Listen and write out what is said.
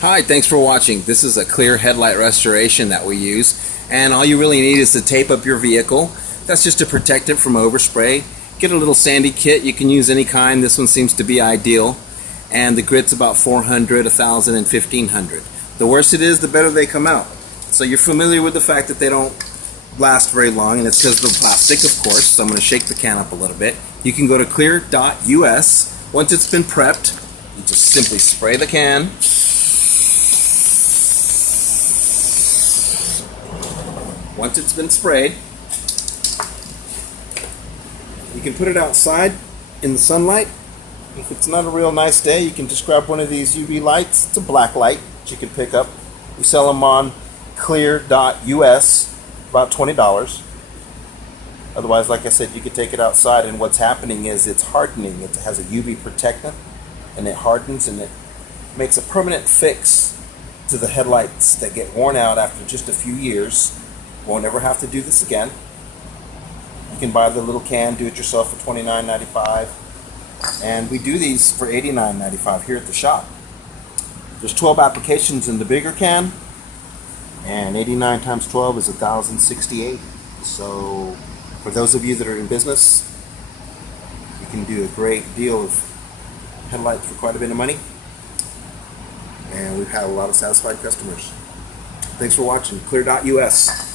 Hi, thanks for watching. This is a clear headlight restoration that we use, and all you really need is to tape up your vehicle. That's just to protect it from overspray. Get a little sandy kit. You can use any kind. This one seems to be ideal, and the grit's about 400, 1000, and 1500. The worse it is, the better they come out. So you're familiar with the fact that they don't last very long, and it's because of the plastic, of course. So I'm going to shake the can up a little bit. You can go to clear.us. Once it's been prepped, you just simply spray the can. Once it's been sprayed, you can put it outside in the sunlight. If it's not a real nice day, you can just grab one of these UV lights. It's a black light that you can pick up. We sell them on clear.us, about $20. Otherwise, like I said, you could take it outside, and what's happening is it's hardening. It has a UV protectant, and it hardens, and it makes a permanent fix to the headlights that get worn out after just a few years. Won't ever have to do this again. You can buy the little can, do it yourself for $29.95, and we do these for $89.95 here at the shop. There's 12 applications in the bigger can, and 89 times 12 is 1,068. So for those of you that are in business, you can do a great deal of headlights for quite a bit of money, and we've had a lot of satisfied customers. Thanks for watching. Clear.us.